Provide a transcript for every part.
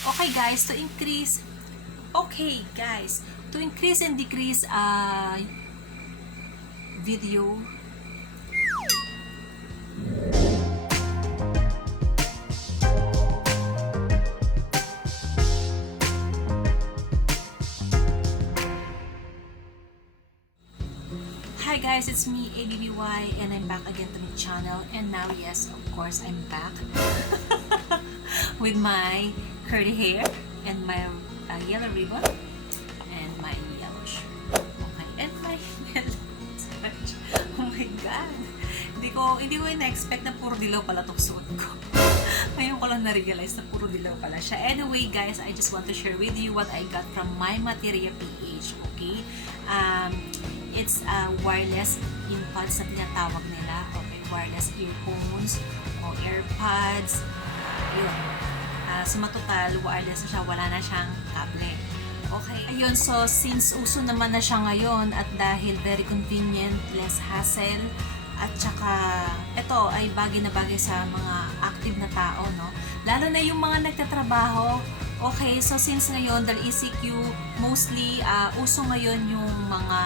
Okay guys, to increase and decrease video. Hi guys, it's me, ABBY, and I'm back again to my channel. And now, yes, of course, I'm back with my curly hair and my yellow ribbon and my yellow shirt. Okay, and my yellow scratch. Oh my god! Hindi ko na-expect na puro dilaw pala itong suot ko. Ngayon ko lang na-realize na puro dilaw pala siya. Anyway guys, I just want to share with you what I got from my Materia PH. Okay? It's wireless Inpods na tinatawag nila. Okay, wireless earphones o AirPods. Yun. So matotal, wireless na siya. Wala na siyang kable. Okay. Ayun, so since uso naman na siya ngayon at dahil very convenient, less hassle, at saka ito ay bagay na bagay sa mga active na tao, no? Lalo na yung mga nagtatrabaho. Okay, so since ngayon, dahil ECQ, mostly uso ngayon yung mga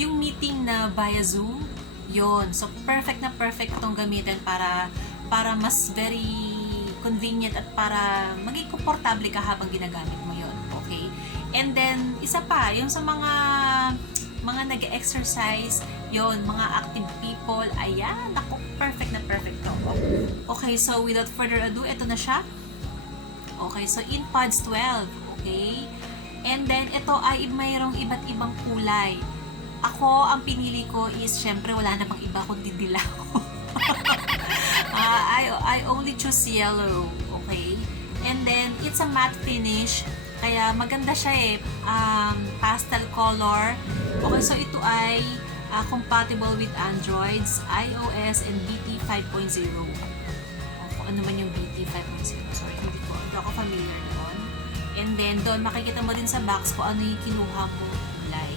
yung meeting na via Zoom, yon. So perfect na perfect itong gamitin para mas very convenient at para maging komportable ka habang ginagamit mo yon. Okay? And then isa pa, yung sa mga nag-exercise, yon, mga active people, ayan, ako, perfect na perfect to. Okay, so without further ado, ito na siya. Okay, so Inpods 12, okay? And then, ito ay mayroong iba't ibang kulay. Ako, ang pinili ko is, syempre, wala namang iba kundi dilaw. I only choose yellow, okay? And then, it's a matte finish. Kaya, maganda siya eh. Pastel color. Okay, so ito ay compatible with Androids, iOS, and BT 5.0. Kung ano man yung BT 5.0. Sorry, hindi ako familiar doon. And then, doon makikita mo din sa box kung ano yung kinuha mo kulay.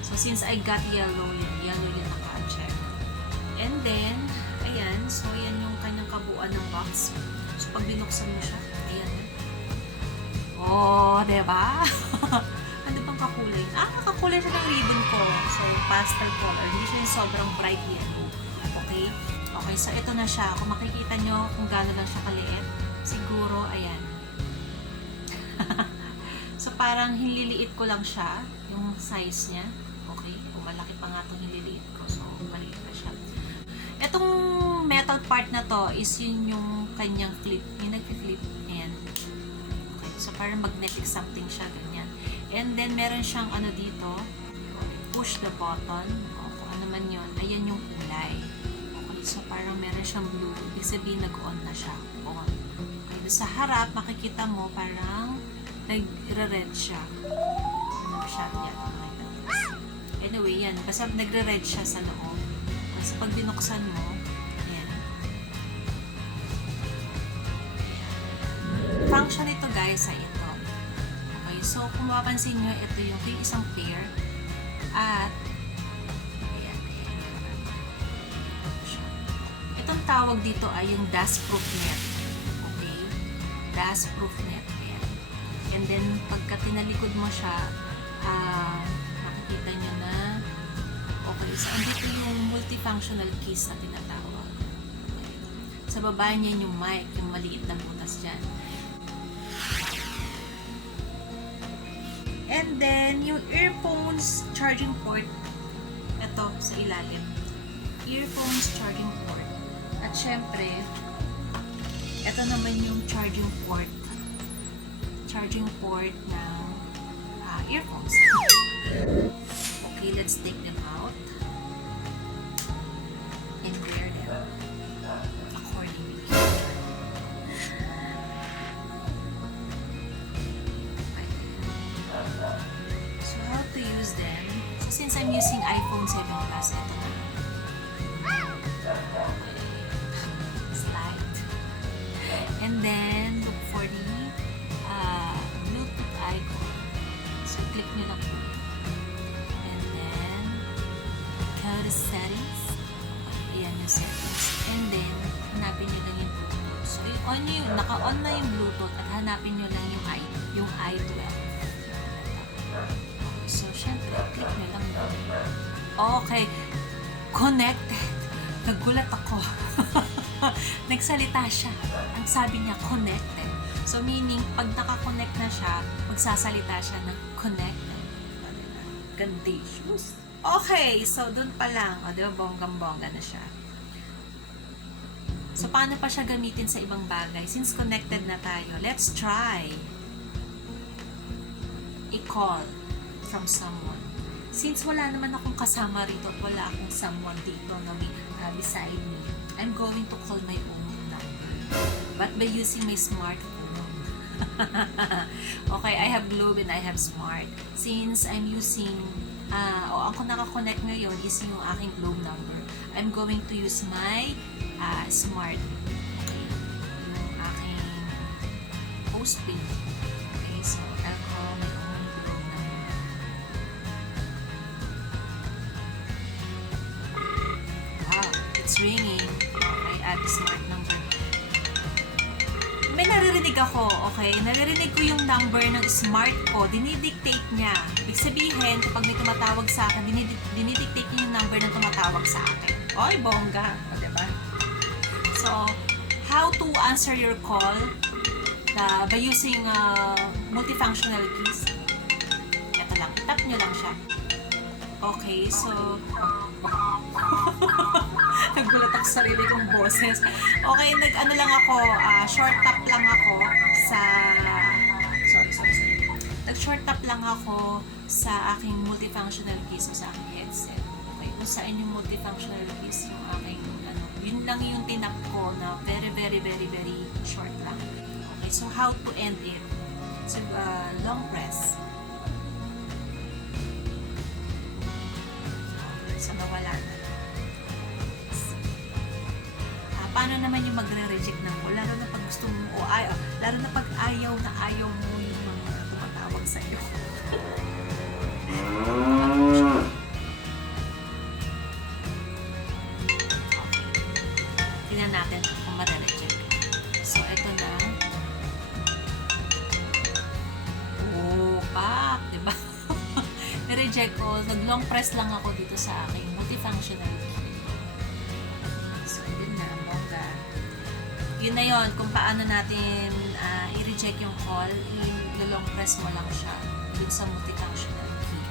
So, since I got yellow yung naka-check. And then, ayan. So, ayan yung kanyang kabuuan ng box. So, pag binuksan mo siya, ayan. Oh, diba? Ano bang kakulay? Kakulay siya ng ribbon ko. So, pastel color. Hindi siya yung sobrang bright yellow. Okay? Okay, so ito na siya. Kung makikita nyo kung gaano lang siya kaliit, siguro, ayan. So, parang hinliliit ko lang siya, yung size niya. Okay? Kung malaki pa nga itong hinliliit ko. So, maliit pa siya. Itong metal part na to is yun yung kanyang flip. Yung nag-flip. Ayan. Okay. So, parang magnetic something siya. Ganyan. And then, meron siyang ano dito. Push the button. O, kung ano man yun. Ayan yung kulay. Okay. So, parang meron siyang blue. Ibig sabihin, nag-on na siya. On. Okay. Sa harap, makikita mo parang nagre-red siya. Ano siya? Yan. Anyway, yan. Basta nagre-red siya sa loob. Kasi pag binuksan mo, yan. Function ito guys ay ito. Okay, so kung mapapansin nyo, ito yung isang pair. At, ayan. Itong tawag dito ay yung dustproof net. Okay? Dustproof net. And then, pagka tinalikod mo siya, nakikita nyo na, okay, so andito yung multifunctional keys na tinatawag. Okay. Sa baba niya yung mic, yung maliit na butas dyan. And then, yung earphones charging port, ito sa ilalim. Earphones charging port. At syempre, ito naman yung charging port ng earphones. Okay, let's take them out and wear them accordingly. Okay. So, how to use them? So, since I'm using iPhone 7 Plus, ito na. Okay. Slide. And then, look for the Bluetooth icon. So, click nyo lang po. And then, go to settings. Ayan yung settings. And then, hanapin nyo lang yung Bluetooth. So, naka-on na yung Bluetooth at hanapin nyo lang yung i12. So, syempre, click nyo lang yun. Okay. Connected. Nagulat ako. Nagsalita siya. Ang sabi niya, connected. So, meaning, pag naka-connect na siya, magsasalita siya ng connected. Conditions. Okay. So, dun pa lang. O, di ba, bonggang-bongga na siya. So, paano pa siya gamitin sa ibang bagay? Since connected na tayo, let's try i-call from someone. Since wala naman akong kasama rito at wala akong someone dito na beside me, I'm going to call my own number. But by using my smartphone. Okay, I have Globe and I have Smart. Since I'm using, ako naka-connect ngayon is yung aking Globe number. I'm going to use my Smart. Okay, yung aking postpaid. Okay, so I'll call my own Globe number. Wow, it's ringing. Okay, add Smart number. May naririnig ako, okay? Naririnig ko yung number ng Smart ko. Dinidictate niya. Ibig sabihin, kapag may tumatawag sa akin, dinidictate niya yung number ng tumatawag sa akin. Oy, bongga. O, diba? So, how to answer your call by using multifunctional keys. Ito lang. Tap nyo lang siya. Okay, so... Nagulat ako sa sarili kong boses. Okay, nag-ano lang ako, short tap lang ako sa... Sorry. Nag-short tap lang ako sa aking multifunctional keys o sa aking headset. Okay, kung saan yung multifunctional keys yung aking, yun lang yung tinap ko na very short lang. Okay, so how to end it? So, long press. So, nawala na. Paano naman yung magre-reject ng mo? Lalo na pag gusto mo, lalo na pag ayaw mo yung mga tumatawag sa iyo. Tingnan natin kung ma-reject. So, ito na. Pak! Diba? Na-reject ko. Nag-long press lang ako dito sa aking multifunctional key. So, yun na. Bongga. Yun na yun. Kung paano natin i-reject yung call, i-long press mo lang siya dun sa multifunctional key.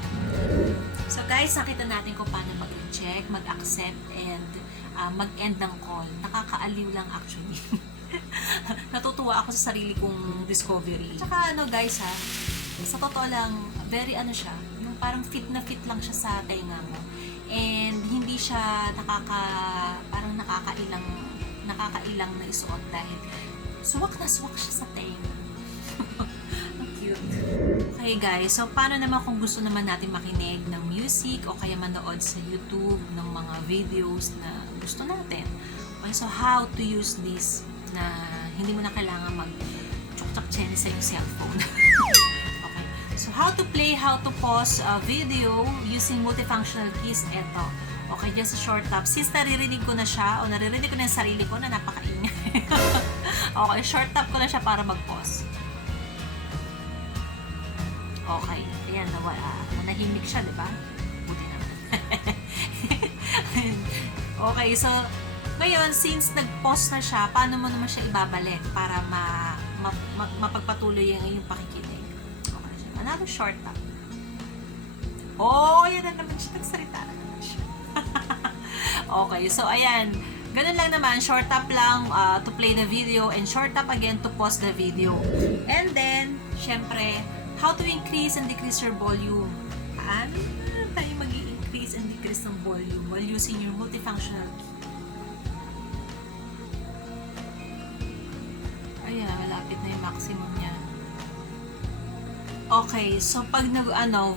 So, guys, nakita natin kung paano mag-reject, mag-accept, and mag-end ng call. Nakakaaliw lang actually. Natutuwa ako sa sarili kong discovery. Tsaka guys sa totoo lang, very siya, yung parang fit na fit lang siya sa tenga mo. And hindi siya parang nakakailang na isuot dahil suwak siya sa tenga. Ang cute. Okay guys, so paano naman kung gusto naman natin makinig ng music o kaya manood sa YouTube ng mga videos na gusto natin. Okay, so how to use this na hindi mo na kailangan mag-chok-chok-chen sa yung cellphone. Okay, so how to play, how to pause a video using multifunctional keys, eto. Okay, just a short tap. Since naririnig ko na siya, o naririnig ko na yung sarili ko na napakaingay. Okay, short tap ko na siya para mag-pause. Okay, ayan, manahimik siya, di ba? Buti naman. Okay, so, ngayon, since nag-pause na siya, paano mo naman siya ibabalik para mapagpatuloy yung pakikinig? Okay, so, another short tap. Oh, yan na naman siya. Nagsalita na naman siya. Okay, so, ayan. Ganun lang naman, short tap lang to play the video and short tap again to pause the video. And then, syempre, how to increase and decrease your volume. Paano tayo mag-i-increase and decrease ng volume while using your multifunctional key? Ayan, malapit na yung maximum niya. Okay, so pag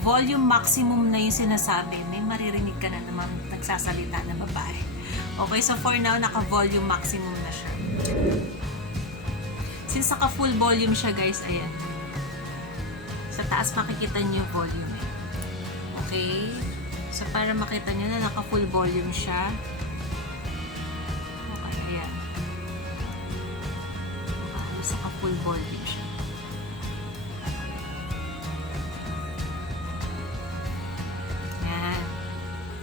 volume maximum na yung sinasabi, may maririnig ka na naman nagsasalita na babae. Okay, so for now, naka-volume maximum na siya. Since naka-full volume siya, guys, ayan. Sa taas makikita niyo yung volume. Okay? So, para makita niyo na naka-full volume siya. Okay, ayan. full volume siya. Yan.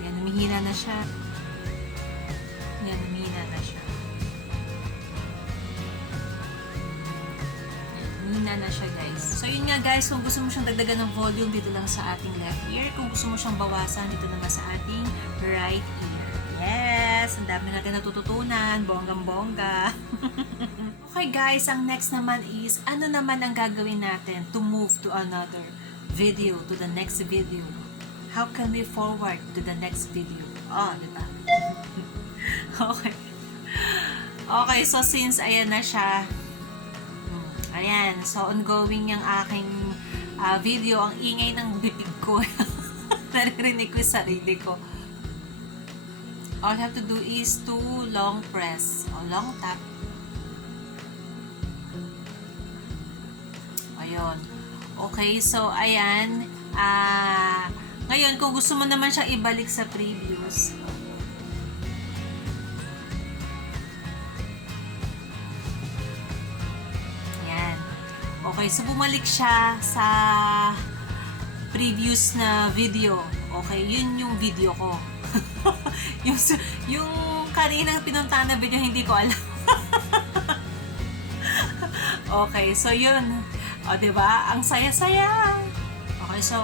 Yan, humihina na siya. Yan, humihina na siya. Humihina na siya, guys. So, yun nga, guys. Kung gusto mo siyang dagdagan ng volume, dito lang sa ating left ear. Kung gusto mo siyang bawasan, dito naman sa ating right ear. Yes! Ang dami natin natututunan. Bonggang-bongga. Okay, guys. Ang next naman is, ano naman ang gagawin natin to move to another video, to the next video? How can we forward to the next video? Oh, diba? Okay. Okay, so since ayan na siya, ayan, so ongoing yung aking video, ang ingay ng bibig ko. Naririnig ko yung sarili ko. All I have to do is to long press o long tap. Ayun. Okay, so ayan. Ngayon, kung gusto mo naman siyang ibalik sa previous, ayan. Okay, so bumalik siya sa previous na video. Okay, yun yung video ko. yung kaninang pinuntahan na video, hindi ko alam. Okay, so yun. O, diba? Ang saya-saya. Okay, so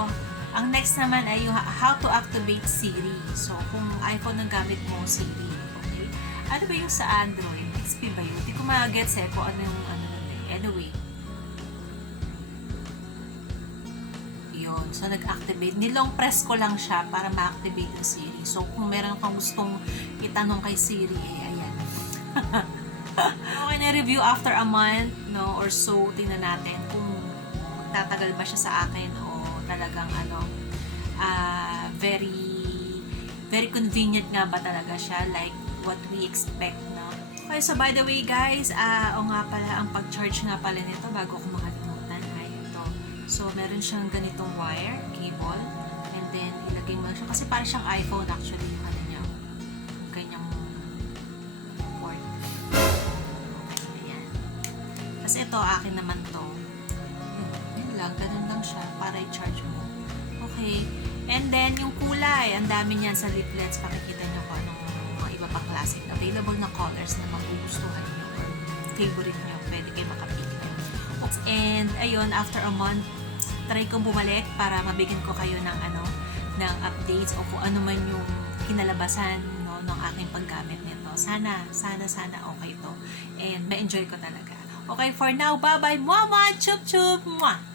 ang next naman ay yung how to activate Siri. So, kung iPhone ang gamit mo, Siri. Okay? Ano ba yung sa Android? XP ba yun? Hindi ko ma-gets kung ano yung ano nun eh. Anyway. Yun. So, nag-activate. Nilong press ko lang siya para ma-activate yung Siri. So, kung meron kang gustong itanong kay Siri, eh, ayan. Okay, na-review after a month, no, or so. Tingnan natin kung magtatagal ba siya sa akin o talagang very convenient nga ba talaga siya, like what we expect, no? Okay, so by the way, guys, o nga pala, ang pag-charge nga pala nito, bago ko makalimutan, ay ito. So, meron siyang ganitong wire, cable, and then ilagay mo siya, kasi parang siyang iPhone actually, yung ano niya, yung kanyang port. Okay, ayan. Kasi ito, akin naman to. Yun lang, ganun lang siya, para i-charge mo. Okay. And then, yung kulay, ang dami niyan sa leaflets. Pakikita nyo kung anong mga iba pang klase. Available na colors na magugustuhan nyo or favorite nyo. Pwede kayo makapili. And, ayun, after a month, try kong bumalik para mabigyan ko kayo ng ng updates o kung ano man yung kinalabasan, no, ng aking paggamit nito. Sana okay to. And, ma-enjoy ko talaga. Okay, for now, bye-bye. Mwah! Chup-chup! Mwah!